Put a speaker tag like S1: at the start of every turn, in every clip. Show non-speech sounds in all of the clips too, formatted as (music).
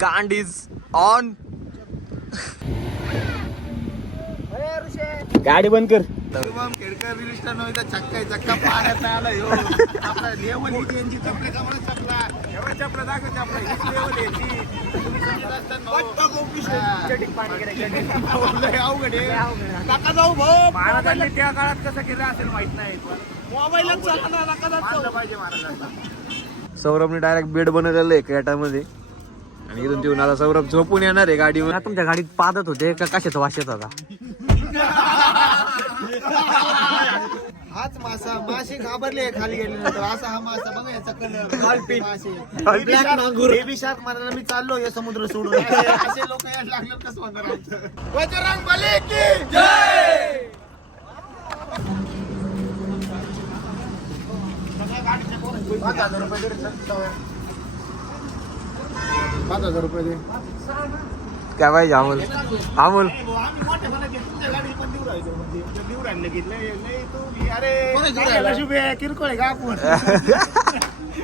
S1: कांड is on गाडी बंद कर.
S2: समजत असताना हो. महाराजांनी त्या काळात कसं केलं असेल माहीत नाही. ना
S1: सौरभने डायरेक्ट बेड बनवलेलं आहे क्रेटामध्ये. आणि इथून तिथून आता सौरभ झोपून येणार आहे गाडीवर. तुमच्या गाडीत पादत होते का कशाचा वास येत होता?
S2: हाच मासा मासे घाबरले खाली गेल्यानंतर असा हा मासा बघा याचा कलर (laughs) मासे. मारायला मी चाललो हे समुद्र सोडून. असे लोक यायला लागले कसं म्हणणार आमचं बजरंग बली की जय! पाच हजार रुपये दे रे, चल, जाऊया. पाच हजार रुपये दे.
S1: काय पाहिजे अमोल? अमोल?
S2: म्हणजे आहे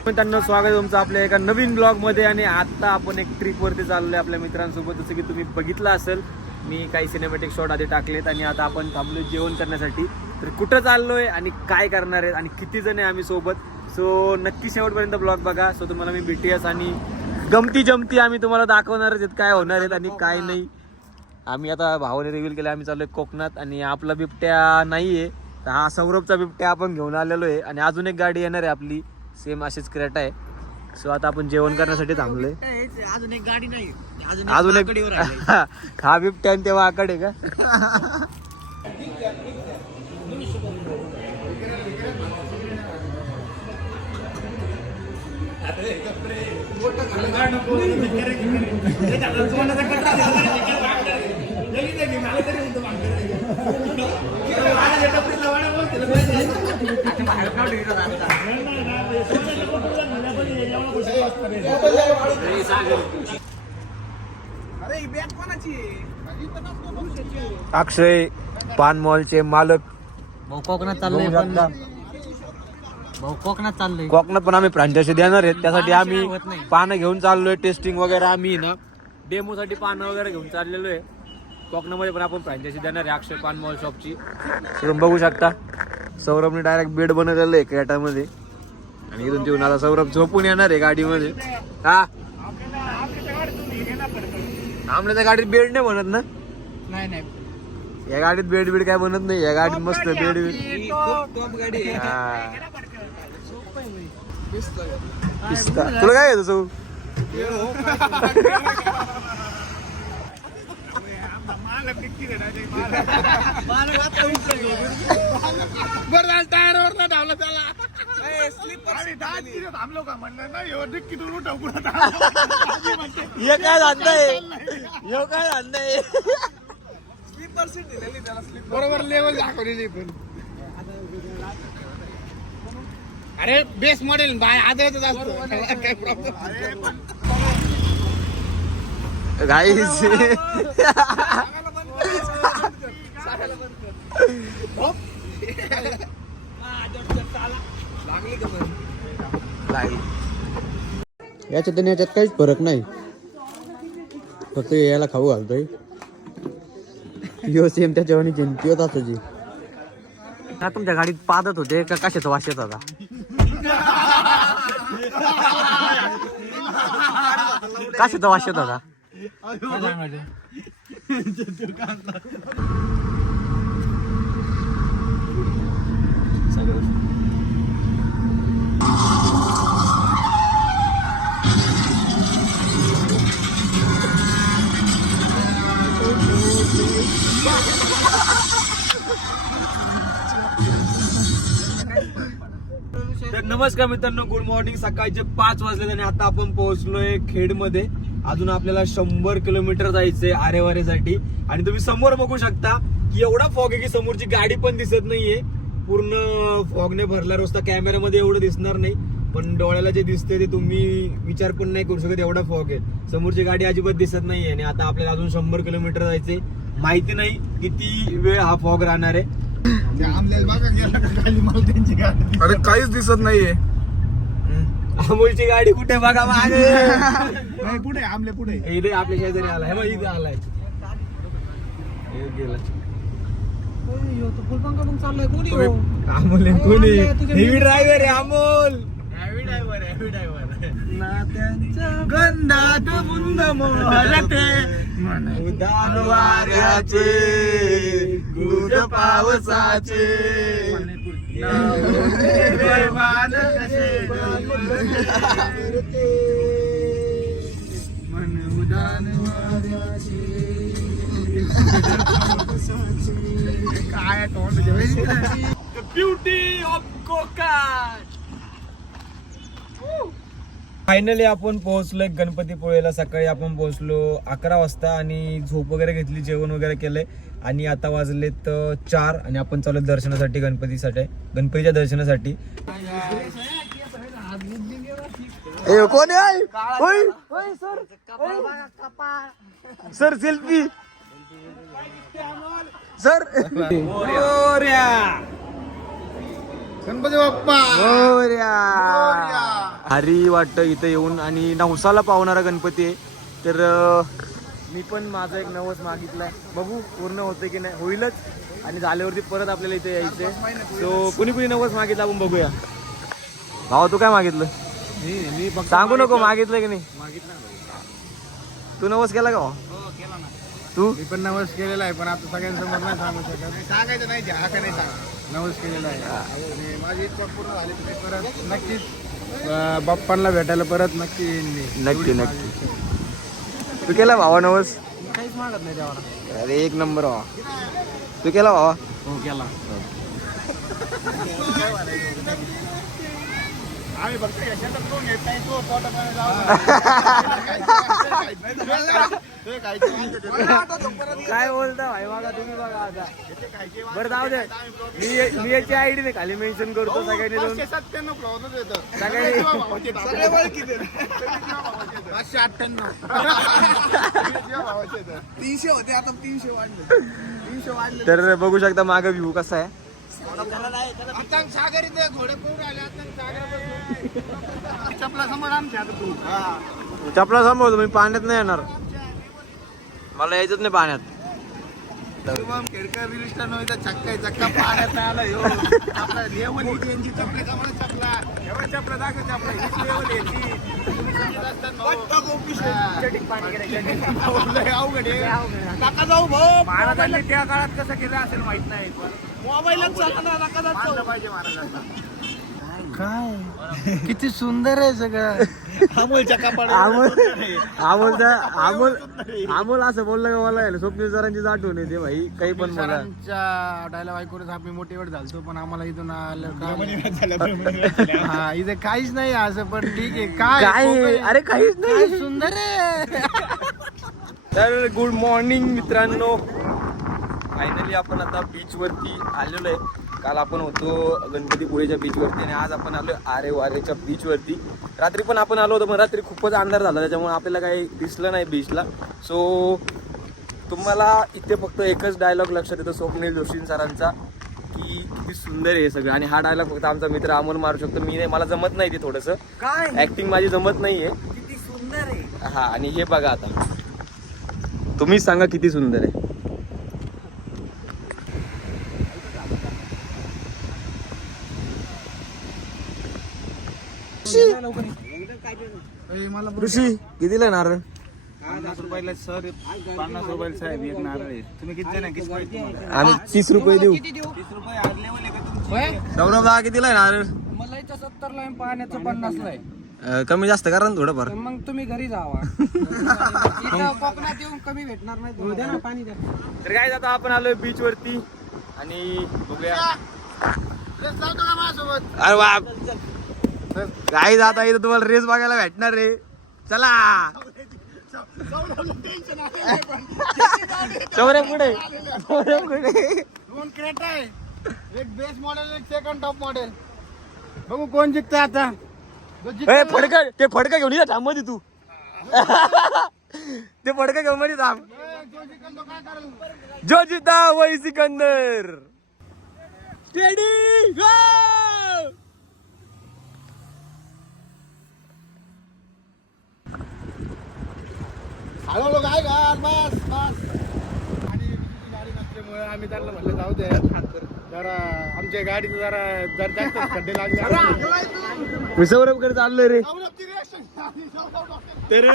S2: (laughs)
S1: मित्रांनो स्वागत आहे तुमचं आपल्या एका नवीन ब्लॉगमध्ये आणि आता आपण एक ट्रिप वरती चाललोय आपल्या मित्रांसोबत. जसं की तुम्ही बघितलं असेल मी काही सिनेमॅटिक शॉट आधी टाकलेत आणि आता आपण थांबलोय जेवण करण्यासाठी. तर कुठं चाललोय आणि काय करणार आहेत आणि किती जण आहे आम्ही सोबत? सो नक्की शेवटपर्यंत ब्लॉग बघा. सो तुम्हाला मी बीटीएस आणि गमती जमती आम्ही तुम्हाला दाखवणारच आहेत काय होणार आहेत आणि काय नाही. आम्ही आता भावाने रिव्हील केलं आम्ही चाललोय कोकणात आणि आपला बिबट्या नाहीये. तर हा सौरभचा बिबट्या आपण घेऊन आलेलो आहे आणि अजून एक गाडी येणार आहे आपली सेम अशीच क्रेटा आहे. सो आता आपण जेवण करण्यासाठी थांबलोय.
S2: अजून एक गाडी नाही
S1: अजून एक हा बिबट्या आणि तेव्हा आकडे का?
S2: अरे
S1: अक्षय पान मॉलचे मालक
S3: कोकणात चाललंय पण. भाऊ कोकणात चाललोय.
S1: कोकणात पण आम्ही फ्रँचायसी देणार आहेत. त्यासाठी आम्ही
S3: पानाशिवाय होत नाही.
S1: पानं घेऊन चाललोय टेस्टिंग वगैरे आम्ही ना. डेमो साठी पानं वगैरे घेऊन चाललेलो आहे कोकणामध्ये पण आपण फ्रँचायसी देणार आहे अक्षय पान मॉल शॉपची तुम्ही बघू शकता. सौरभने डायरेक्ट बेड बनवलेलं आहे क्रेटामध्ये. आणि इथून तिथून आता सौरभ झोपून येणार आहे गाडीमध्ये. हा. आमच्या गाडीत बेड नाही बनत ना?
S3: नाही नाही.
S1: या गाडीत बेड बीड काय बनत नाही. या गाडीत मस्त बेड बीड
S3: टॉप गाडी आहे
S1: हा. पिस्ता. तुला काय येतं सौ
S2: बरं झालं टायरवर ना धावला त्याला. थांबलो का? म्हणलं ना एवढं डिक्कीतून उठव
S1: हे काय धंदाय हे काय धंदाय
S2: स्लीपर सीट दिलेली त्याला स्लीपर बरोबर लेवल दाखवलेली पण. अरे बेस मॉडेल बाय असतो (laughs) काय प्रॉब्लेम (laughs)
S1: याच्यात आणि याच्यात काहीच फरक नाही. फक्त याला खाऊ घालतोय. यो सेम त्याच्यावानी जिंकत असायची का तुमच्या गाडीत पादत होते का कशाचा वास येत होता? कशाचा वास येत होता नमस्कार मित्रांनो गुड मॉर्निंग सकाळचे पाच वाजले आणि आता आपण पोहोचलोय खेडमध्ये. अजून आपल्याला शंभर किलोमीटर जायचंय आरेवारेसाठी. आणि तुम्ही समोर बघू शकता की एवढा फॉग आहे की समोरची गाडी पण दिसत नाहीये. पूर्ण फॉगने भरला रस्ता कॅमेऱ्यामध्ये एवढं दिसणार नाही. पण डोळ्याला जे दिसते ते तुम्ही विचार पण नाही करू शकत एवढा फॉग आहे. समोरची गाडी अजिबात दिसत नाहीये आणि आता आपल्याला अजून शंभर किलोमीटर जायचंय. माहिती नाही किती वेळ हा फॉग राहणार आहे.
S4: अरे काहीच दिसत नाहीये.
S1: अमोलची गाडी कुठे बघा मागे?
S2: नाही पुढे आमले पुढे
S1: इथे आपल्या शेजारी आलाय हे बघ इथे आलाय. हे गेला.
S3: चाललाय. कोणी हो?
S1: अमोल आहे, कोणी हेवी ड्रायव्हर आहे
S2: गंधात बुंद मोहरते मन
S1: उदार
S2: वाऱ्याचे गुड पावसाचे मन उदान वाऱ्याचे काय तोंड
S1: ब्युटी ऑफ कोकण फायनली आपण पोहोचलोय गणपतीपुळेला सकाळी आपण पोहोचलो अकरा वाजता आणि झोप वगैरे घेतली जेवण वगैरे केलंय. आणि आता वाजलेत चार आणि आपण चालू दर्शनासाठी गणपतीसाठी गणपतीच्या दर्शनासाठी. कोण sir selfie. (laughs) Sir.
S2: Ganpati Bappa.
S1: भारी वाटतं इथं येऊन. आणि नवसाला पावणारा गणपती आहे. तर मी पण माझा एक नवस मागितलाय बघू पूर्ण होतं की नाही. होईलच. आणि झाल्यावरती परत आपल्याला इथे यायचंय. सो कुणी कुणी नवस मागितलं आपण बघूया. भावा तू काय मागितलं?
S2: मी फक्त
S1: सांगू नको. मागितलं. की नाही? तू नवस केला का भावा? तू?
S2: मी पण नवस केलेला आहे पण आता सगळ्यांसमोर नाही सांगू शकत. सांगायचं नाही हा का नाही सांग नवस केलेला आहे. आणि माझी इच्छा पूर्ण झाली तर मी परत नक्कीच बाप्पांना भेटायला परत नक्की येईन मी.
S1: नक्की नक्की. तू केला भावा नवस?
S3: काहीच मागत नाही देवाला.
S1: अरे एक नंबर भावा. तू केला भावा?
S3: हो केला. (laughs)
S2: आम्ही फक्त यशातच कोण येत नाही तो पोटापाणी (laughs)
S1: काय बोलता भाई बघा तुम्ही बघा आता. बरं जाऊ दे. मी मी याची आयडी नाही खाली मेन्शन करतो सगळ्यांनी
S2: येतं.
S1: सगळ्यांनी
S2: अठ्ठ्याण्णव. तीनशे होते आता तीनशे वाढले. तीनशे वाढले.
S1: तर बघू शकता माग व्ह्यू कसा आहे.
S2: आता सागर इथे घोडे पोहून आले आता चपला समोर आमच्या आता तू
S1: चपला सांभाळतो मी पाण्यात नाही येणार. मला यायचंच नाही पाण्यात.
S2: खेडकर नव्हता चक्का चक्का पाण्यात आला ह्यो आपला लेवल हिची यांची चपले का म्हणा चपला एवढा चपला दाखव चपला हीच लेवल याची तुम्ही समजत असताना. लय अवघड आहे. जाऊ भाऊ. त्या काळात कसं केलं असेल माहीत नाही. मोबाईलच चालला नका जाऊ. पाहिजे महाराजांना
S3: काय? किती सुंदर आहे सगळं.
S2: अमोलच्या कपाळ
S1: अमोल अमोल अमोल अमोल असं बोललं का मला स्वप्नील सरांची आठवण येते भाई. काही पण मला
S2: सरांच्या डायलॉग ऐकूनच आम्ही मोटिवेट झालतो पण आम्हाला इथून आलं का? हा इथे काहीच नाही असं पण ठीक आहे. काय?
S1: अरे काहीच नाही.
S2: सुंदर आहे.
S1: तर गुड मॉर्निंग मित्रांनो. फायनली आपण आता बीच वरती आलेलो आहे. काल आपण होतो गणपतीपुळेच्या बीच वरती आणि आज आपण आलो आरे वारेच्या बीच वरती. रात्री पण आपण आलो होतो पण रात्री खूपच अंधार झाला त्याच्यामुळे आपल्याला काही दिसलं नाही बीचला सो तुम्हाला इथे फक्त एकच डायलॉग लक्षात येतो स्वप्नील जोशी सरांचा की किती सुंदर आहे सगळं. आणि हा डायलॉग फक्त आमचा मित्र अमोल मारू शकतो. मी नाही मला जमत नाही ते थोडंसं.
S3: काय?
S1: ऍक्टिंग माझी जमत नाहीये.
S3: किती सुंदर आहे.
S1: हा आणि हे बघा आता. तुम्हीच सांगा किती सुंदर आहे.
S2: मला
S1: ऋषी कितीला आहे? नारळ
S2: पन्नास रुपयाला सर पन्नास रुपयाला साहेब एक नारळ आहे. तुम्ही किती जण आहे? किती पाहिजे तुम्हाला?
S1: आम्ही तीस रुपये देऊ.
S2: तीस रुपये आज level आहे का तुमची?
S1: सौरभ दहा कितीला आहे? नारळ
S3: मला इथं सत्तरला आहे पाण्याचं पन्नासला आहे.
S1: अं, कमी जास्त करा ना थोडंफार.
S3: तर मग तुम्ही घरी जावा. (laughs) इथं कोकणात येऊन कमी भेटणार नाही तुम्हाला. ना पाणी द्या.
S1: तर काय आता आपण आलोय बीच वरती आणि बघूया? अरे वा काय जाता इथं तुम्हाला रेस बघायला भेटणार रे. चला. चौऱ्या पुढे. चौऱ्या पुढे.
S2: दोन क्रेट आहे. एक बेस मॉडेल एक सेकंड टॉप मॉडेल बघू कोण जिंकतं आता.
S1: ए फडका ते फडका घेऊन ये थांबमध्ये तू. ते फडका घेऊन मध्ये थांब.
S2: जो
S1: जिता वही सिकंदर स्टेडी
S2: हळूहळू काय घाल बस बस. आणि दुसरी गाडी नसल्यामुळे आम्ही त्यांना म्हणलं जाऊ दे. जरा आमच्या गाडीचं जरा जर जास्त खड्डे लागले
S1: विसवरकडे चाललोय रे. तर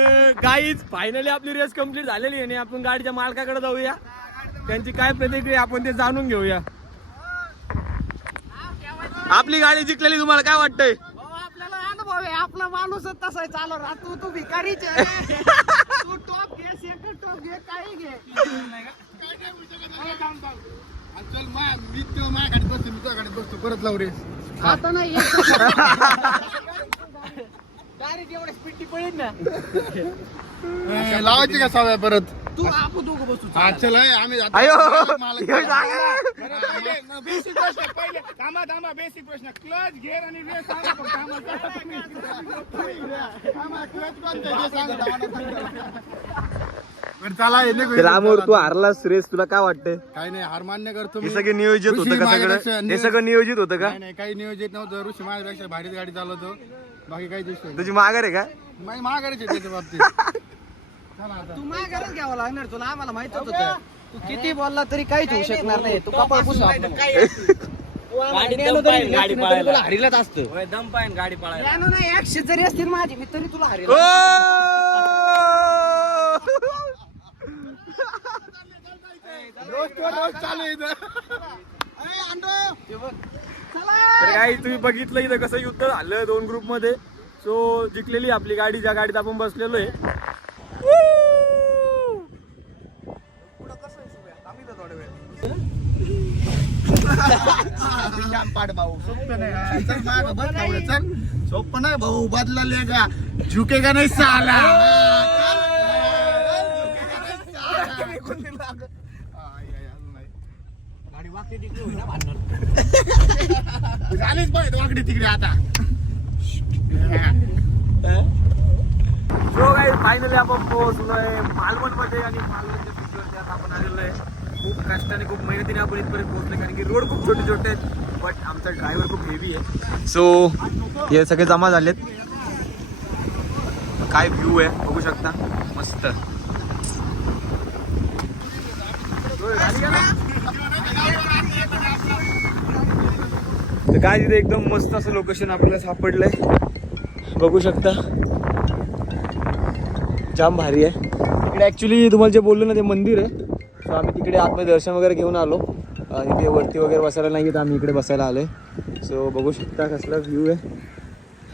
S1: गाईज फायनली आपली रेस कंप्लीट झालेली आहे आणि आपण गाडीच्या मालकाकडे जाऊया. त्यांची काय प्रतिक्रिया आपण ते जाणून घेऊया. आपली गाडी जिंकलेली तुम्हाला काय वाटतंय?
S3: आहे आपला माणूसच तसा चालू राहा तू तू भिकारीच आहे. तू टॉप घे सेकंड टॉप घे काही घे.
S2: मा मी तेव्हा माझ्या गाडीत बसतो मी तुझ्या गाडीत बसतो. परत लावू रे.
S3: आता नाही (laughs) डायरेक्ट एवढ्या स्पीड पडेल ना. (laughs)
S2: ए, लावायची का सवय परत?
S3: तू आपण दोघं बसू
S2: हा चल ए, आम्ही
S1: ह्यो जागा.
S2: बेसिक (laughs) प्रश्न पहिले थांबा थांबा बेसिक प्रश्न. क्लच घेर आणि रेस सांगा फक्त आम्हाला. (laughs) आम्हाला clutch कोणतं आहे? ते सांगा आम्हाला. बरं, चला निघू,
S1: रामोर तू
S2: चला.
S1: हारलास रेस तुला काय वाटतंय?
S2: काही नाही हार मान्य करतो
S1: हे
S2: मी.
S1: सगळं नियोजित
S2: ऋषी
S1: होतं का सगळं? हे
S2: नियोजित-
S1: सगळं नियोजित होतं का?
S2: नाही नाही काही नियोजित नव्हतं. ऋषी माझ्यापेक्षा भारीच गाडी चालवतो. बाकी काही दिसतो
S1: तुझी माघार आहे का?
S2: माझी महागाडीच आहे त्याच्या बाबतीत. चला आता.
S3: तू माझ्याकडेच घ्यावं लागणार तुला आम्हाला माहीत होतं तू किती बोलला तरी काहीच होऊ शकणार नाही तू कपाळ पुसू (laughs) हरिलाच असतं.
S1: दम गाडी पळायला
S3: नाही एकशे जरी असतील माझी मी तरी तुला हरिल.
S2: रोज चालू आहे इथं.
S1: तर काही तुम्ही बघितलं इथं कसं युद्ध झालं दोन ग्रुपमध्ये. सो जिंकलेली आपली गाडी ज्या गाडीत आपण बसलेलो आहे.
S2: सोपं नाही सोपं भाऊ बदला लेगा झुकेगा नाही साला? (laughs) (laughs) झालीच पाहिजे वाकडी तिकडे आता.
S1: सो काही फायनली आपण पोहोचलोय मालवणमध्ये आणि मालवणच्या बीचवरती आता आपण आलेलो आहे. खूप कष्टाने खूप मेहनतीने आपण इथपर्यंत पोहोचले कारण की रोड खूप छोटे छोटे आहेत बट आमचा ड्रायव्हर खूप हेवी आहे. सो हे सगळे जमा झालेत. काय व्ह्यू आहे बघू शकता. मस्त. तर काय तिथे एकदम मस्त असं लोकेशन आपल्याला सापडलंय. बघू शकता. जाम भारी आहे. तिकडे ॲक्च्युली तुम्हाला जे बोललो ना ते मंदिर आहे. सो आम्ही तिकडे आतमध्ये दर्शन वगैरे घेऊन आलो. इथे तिथे वरती वगैरे बसायला नाही येत आम्ही इकडे बसायला आलो आहे सो बघू शकता कसला व्ह्यू आहे.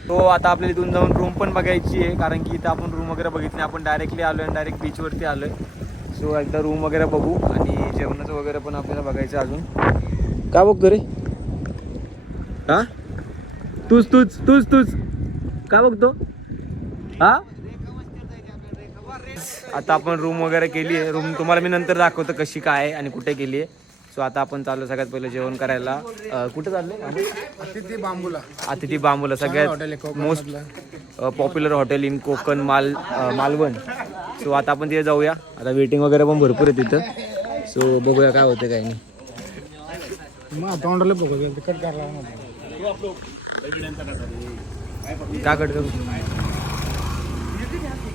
S1: तो आता आपल्याला इथून जाऊन रूम पण बघायची आहे कारण की इथं आपण रूम वगैरे बघितली आपण डायरेक्टली आलो आणि डायरेक्ट बीचवरती आलो आहे सो एकदा रूम वगैरे बघू आणि जेवणाचं वगैरे पण आपल्याला बघायचं आहे अजून. का बघतो रे? हा? तूच तूच तूच तूच. का बघतो? हा? आता आपण रूम वगैरे केली आहे. रूम तुम्हाला मी नंतर दाखवतो कशी काय आहे आणि कुठे केली आहे. सो आता आपण चाललो सगळ्यात पहिले जेवण करायला. कुठे चालले?
S2: तिथे बांबूला.
S1: अतिथी बांबूला सगळ्यात. Most popular hotel in Konkan माल मालवण. सो आता आपण तिथे जाऊया. आता वेटिंग वगैरे पण भरपूर आहे तिथं. सो बघूया काय होतं काय नाही.
S2: मग तोंडाला बघू कट करला
S1: का कट करू?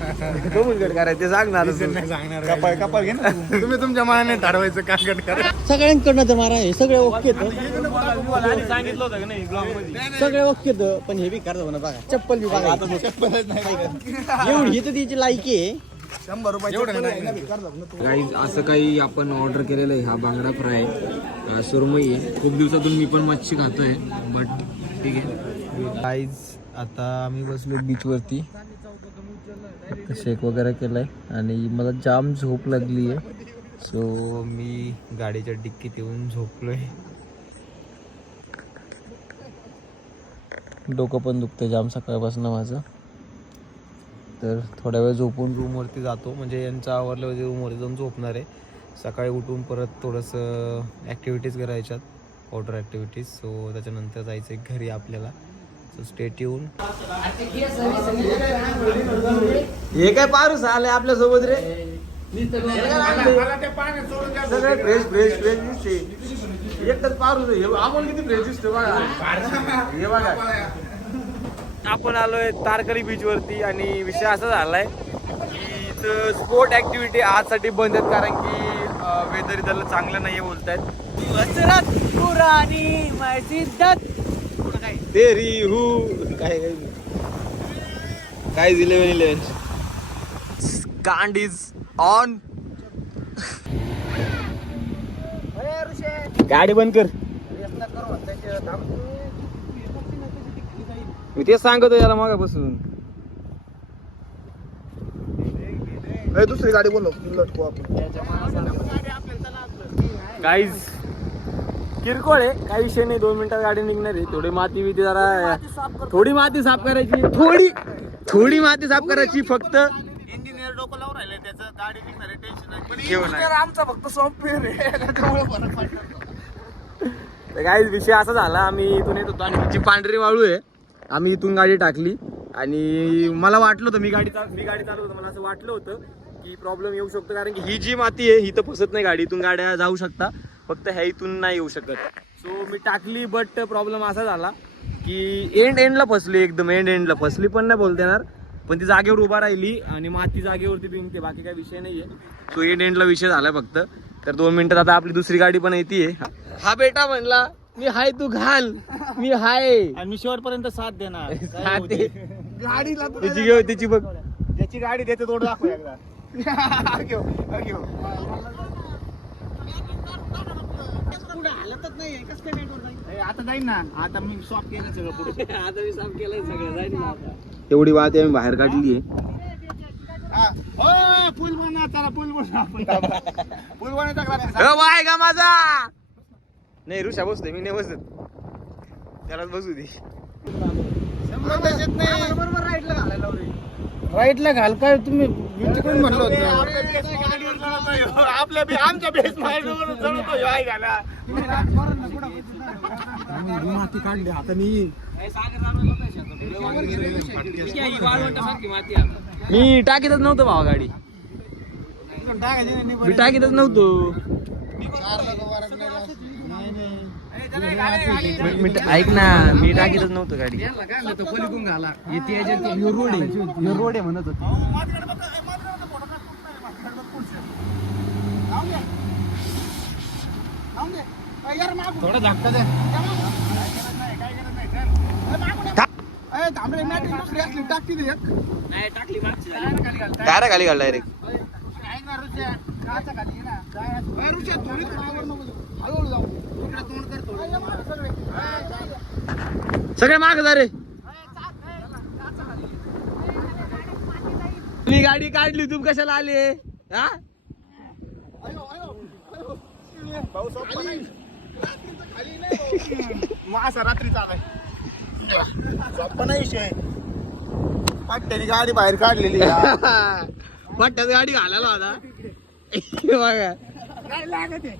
S1: करायचं ते सांग ना.
S2: कपाळ घे ना तुम्ही तुमच्या मनाने ठरवायचं काय कट करा?
S3: सगळ्यांकडनं तर मारा हे सगळे ओके
S1: सांगितलं होतं नाही
S3: सगळे ओके पण हे बी करतो म्हणा बघा. चप्पल बी बघा
S2: चप्पलच नाही
S3: एवढी ही तर तिची लायकी आहे.
S2: शंभर रुपये
S1: असं काही आपण ऑर्डर केलेलं आहे हा बांगडा फ्राय सुरमई आहे. खूप दिवसातून मी पण मच्छी खातोय बट ठीक आहे. गाईज आता आम्ही बसलो बीचवरती शेक वगैरे केलाय. आणि मला जाम झोप लागली आहे. सो मी गाडीच्या डिक्कीत येऊन झोपलोय. डोकं पण दुखतं जाम सकाळपासून माझं. तर थोड्या वेळ झोपून रूमवरती जातो. म्हणजे यांचं आवरल्यावरती रूमवरती जाऊन झोपणार आहे. सकाळी उठून परत थोडंसं ॲक्टिव्हिटीज करायच्यात. वॉटर ॲक्टिव्हिटीज सो त्याच्यानंतर जायचं आहे घरी आपल्याला. सो स्टेट येऊन हे काय पारूस आले आपल्यासोबत रे सगळे फ्रेश फ्रेश फ्रेश दिसते. एकटाच पारूस आहे. आपण किती फ्रेश दिसतो बघा. हे बघा. आपण आलोय तारकली बीच वरती आणि विषय असा झालाय की बट स्पोर्ट ऍक्टिव्हिटी आजसाठी बंद आहेत कारण की वेदर इथलं चांगलं नाही बोलतायत.
S3: मस्जिदात.
S1: तेरी हू काय काय? इलेव्हन इलेव्हन कांड इज ऑन गाडी बंद कर. मी तेच सांगतो याला मागापासून
S2: दुसरी गाडी बोलव. लटकू आपण.
S1: काहीच किरकोळ आहे. काही विषय नाही. दोन मिनिटात गाडी निघणार आहे. थोडी माती बिती जरा थोडी माती साफ करायची. थोडी थोडी माती साफ करायची फक्त.
S2: इंजिनियर डोकं लावून राहिले त्याचं. गाडी निघणार टेन्शन
S1: घेऊ नाही.
S2: आमचा फक्त सॉफ्टवेअर आहे. त्याच्यामुळे फरक.
S1: तर काही विषय असा झाला. आम्ही इथून येत होतो आणि तिची पांढरी वाळू आहे. आम्ही इथून गाडी टाकली आणि मला वाटलं होतं मी गाडी चाल- मी गाडी चालवत होतो मला असं वाटलं होतं की प्रॉब्लेम येऊ शकतो कारण की ही जी माती आहे ही तर फसत नाही गाडी इथून गाड्या जाऊ शकता फक्त ह्या इथून नाही येऊ शकत. सो मी टाकली बट प्रॉब्लेम असा झाला की एंड एंडला फसली एकदम एंड एंडला फसली पण नाही बोलता येणार पण ती जागेवर उभा राहिली आणि माती जागेवरती बिंगते बाकी काही विषय नाहीये. सो एंड एंडला विषय झाला फक्त. तर दोन मिनिटात आता आपली दुसरी गाडी पण येते हा बेटा म्हणला मी हाय तू घाल. मी हाय.
S2: आणि मी शेवटपर्यंत साथ देणार. (laughs)
S1: हा ते.
S2: गाडीला
S1: त्याची घेऊ त्याची बघ.
S2: ज्याची गाडी देते तोड दाखव एकदा. (laughs) घेऊ घेऊ. ए, आता जाईन ना. आता मी शॉप केलं सगळं पुढे. (laughs)
S3: आता मी साफ केलंय सगळं. ना आता.
S1: एवढी वाहते आम्ही बाहेर काढली आहे.
S2: हा. हो, पूल बनवा चला पूल आपण थांबा. पूल बनवायचा का रात्री?
S1: वाय का माझा. नाही ऋषा बसतोय मी नाही बसत. त्यालाच बसू दे.
S3: राईटला घालायला लावले
S2: राईटला घाल काय तुम्ही तिकडून म्हणलं होतं? आपल्या बे- आमच्या बेस मारून जळतो ह्यो आहे घाला.
S1: मी टाकीतच नव्हतो भावा गाडी. मी टाकीतच नव्हतो. मी- ऐक ना मी टाकीतच नव्हतं गाडी.
S3: रोड आहे रोड आहे म्हणत होती
S2: थोडा धक्का द्या तांबडे दे
S3: टाकली
S1: खाली घाल डायरेक्ट
S2: जाऊ. हळूहळू जाऊ. इकडे तोंड कर थोडं. ए, जाय.
S1: सगळे माग जा रे मी गाडी काढली तुम्ही कशाला आले हा
S2: आहे. खाली नाही विषय पाट्याने गाडी बाहेर काढलेली आहे. (laughs)
S1: पट्ट्यात गाडी घालायला होता बघा
S2: काय लागत आहे.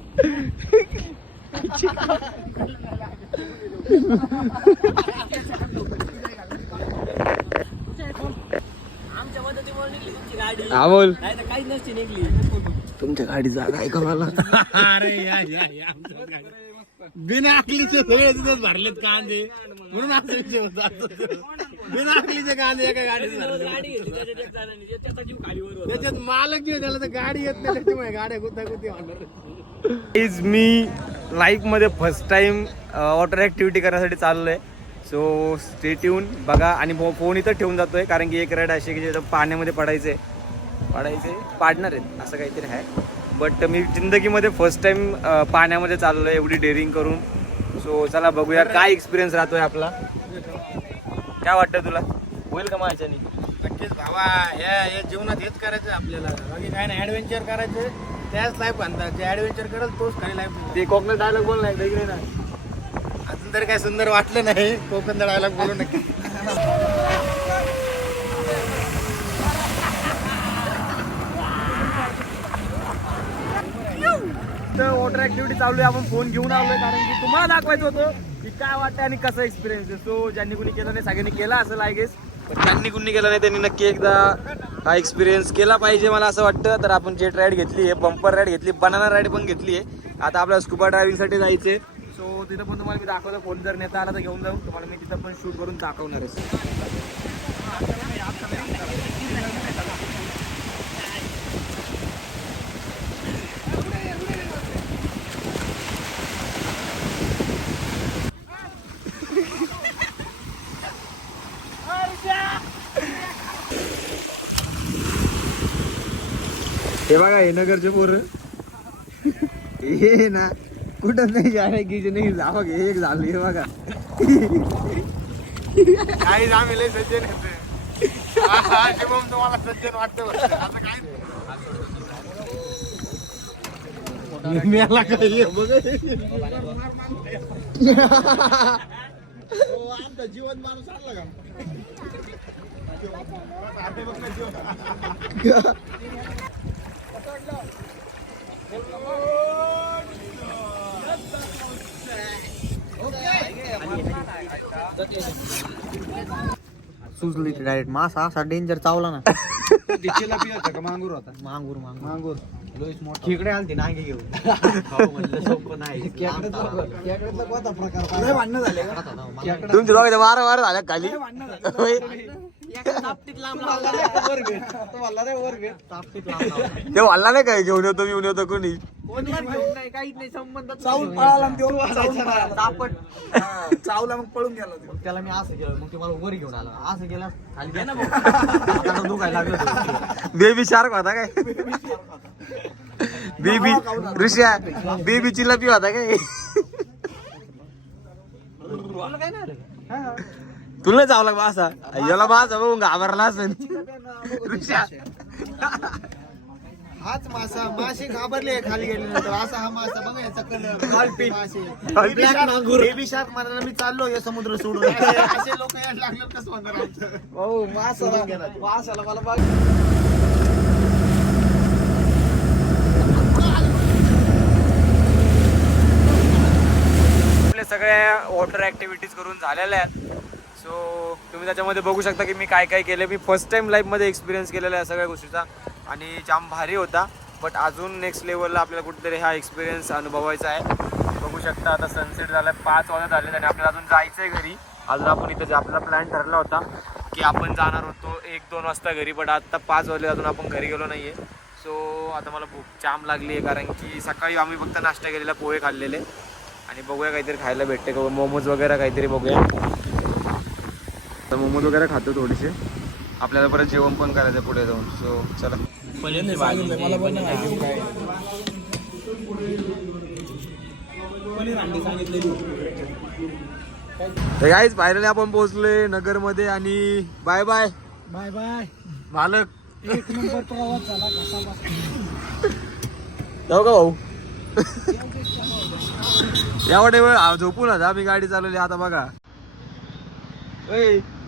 S3: आमच्या मदतीमुळे निघली तुमची गाडी.
S1: हा बोल.
S3: नाही तर काहीच नसती निघली.
S1: तुमच्या गाडी जागा आहे का मला?
S2: अरे या या या आमच्या गाडी. बिना अकलीचे सगळे तिथेच भरलेत कांदे. म्हणून असं विषय होता बिना अकलीचे कांदे एका
S3: गाडी त्याच्यात
S2: मालक जे त्याला तर गाडी येत नाही त्याच्यामुळे गाड्या गुत्ता होणार
S1: इज मी लाईफमध्ये फर्स्ट टाइम वॉटर ऍक्टिव्हिटी करण्यासाठी चाललोय. सो स्टेट येऊन बघा. आणि फोन इथं ठेवून जातोय कारण की एक राईड अशी की जिथं पाण्यामध्ये पडायचे. पडायचे? पाडणार आहेत असं काहीतरी आहे. बट मी जिंदगीमध्ये फर्स्ट टाइम uh, पाण्यामध्ये चाललोय एवढी डेअरिंग करून. सो चला बघूया काय एक्सपिरियन्स राहतोय आपला. काय वाटतं तुला? होईल का माझ्याने?
S2: नक्कीच भावा या या जीवनात हेच करायचं आपल्याला. बाकी काय नाही ऍडव्हेंचर करायचं त्याच लाईफ म्हणतात जे ऍडव्हेंचर करेल तोच खरी लाईफ
S1: ते कोकणात डायलॉग बोल नाही
S2: अजून तर काय सुंदर वाटलं नाही कोकण डायलॉग बोलू नक्की. (laughs)
S1: तर वॉटर ऍक्टिव्हिटी चालू आहे. आपण फोन घेऊन आलोय कारण की तुम्हाला दाखवायचं होतं की काय वाटतं आणि कसा एक्सपिरियन्स आहे. सो ज्यांनी कुणी केलं नाही सगळ्यांनी केला असेल आय गेस पण ज्यांनी कुणी केलं नाही त्यांनी नक्की एकदा हा एक्सपिरियन्स केला पाहिजे मला असं वाटतं. तर आपण जेट राईड घेतली आहे बंपर राईड घेतली बनाना राईड पण घेतली आहे. आता आपल्याला स्कुबा ड्रायव्हिंगसाठी जायचे सो तिथं पण तुम्हाला मी दाखवतो फोन जर नेता आला तर घेऊन जाऊ. तुम्हाला मी तिथं पण शूट करून दाखवणार आहे. हे बघा हे नगरचे पोर. हे ना कुठं नाही जाणे की नाही जावं घे एक झालं हे बघा.
S4: काही आम्ही लय सज्जन शिवम तुम्हाला सज्जन वाटतं बरं. काय?
S1: मेला काय? हे बघ
S4: जीवन.
S5: सुचली डायरेक्ट मासा असा डेंजर चावला ना.
S4: चिलापी होता का? मांगूर होता.
S5: मांगूर मांगूर.
S4: मांगूर. लोईस मोठा
S5: खेकडे आलते नांगे घेऊन. (laughs)
S4: झाले का?
S1: तुमच्या दोघांच्या मारा मारा झाल्या खाली. ते वाला नाही काय घेऊन येतो घेऊन येतो कोणी?
S4: चावून पळाला आणि. चावला मग पळून गेला त्यो.
S5: त्याला मी असं केलं मग ते मला वर घेऊन आला. असं गेला खाली गेला भाऊ. दुखायला लागलं होतं.
S1: बेबी शार्क होता काय? बेबी ऋषा बेबी चिलापी होता काय? तुला चावला का असा? याला माझा बघून घाबरला असेल. ऋषा.
S4: हाच मासा. मासे घाबरले खाली गेल्यानंतर असा हा मासा. बघा याचा कलर मासे. बेबी शार्क मारायला मी चाललो या समुद्र सोडून. असे असे लोक यायला लागले कसं म्हणणार आमचं
S5: हो मासाला मासाला मला बघ
S1: आपल्या सगळ्या वॉटर ऍक्टिव्हिटीज करून झालेल्या आहेत. सो तुम्ही त्याच्यामध्ये बघू शकता की मी काय काय केलं. मी फर्स्ट टाइम लाईफमध्ये एक्सपिरियन्स केलेला आहे सगळ्या गोष्टीचा. आणि जाम भारी होता. बट अजून नेक्स्ट लेवलला आपल्याला कुठेतरी हा एक्सपिरियन्स अनुभवायचा आहे. बघू शकता आता सनसेट झाला पाच वाजत झाले आणि आपल्याला अजून जायचं आहे घरी. अजून आपण इथं जे आपला प्लॅन ठरला होता की आपण जाणार होतो एक दोन वाजता घरी बट आत्ता पाच वाजले अजून आपण घरी गेलो नाही आहे सो आता मला भूक जाम लागली आहे कारण की सकाळी आम्ही फक्त नाश्ता केलेला पोहे खाल्लेले. आणि बघूया काहीतरी खायला भेटते मोमोज वगैरे काहीतरी बघूया. तर मोमोज वगैरे खातो थोडेसे. आपल्याला परत जेवण पण करायचं पुढे जाऊन. सो चला. काहीच फायनली आपण पोहोचलोय नगरमध्ये आणि बाय बाय
S5: बाय बाय
S1: मालक.
S5: एक नंबर प्रवास झाला कसा
S1: जाऊ का भाऊ? एवढे वेळ झोपून आता. मी गाडी चालवली. आता बघा.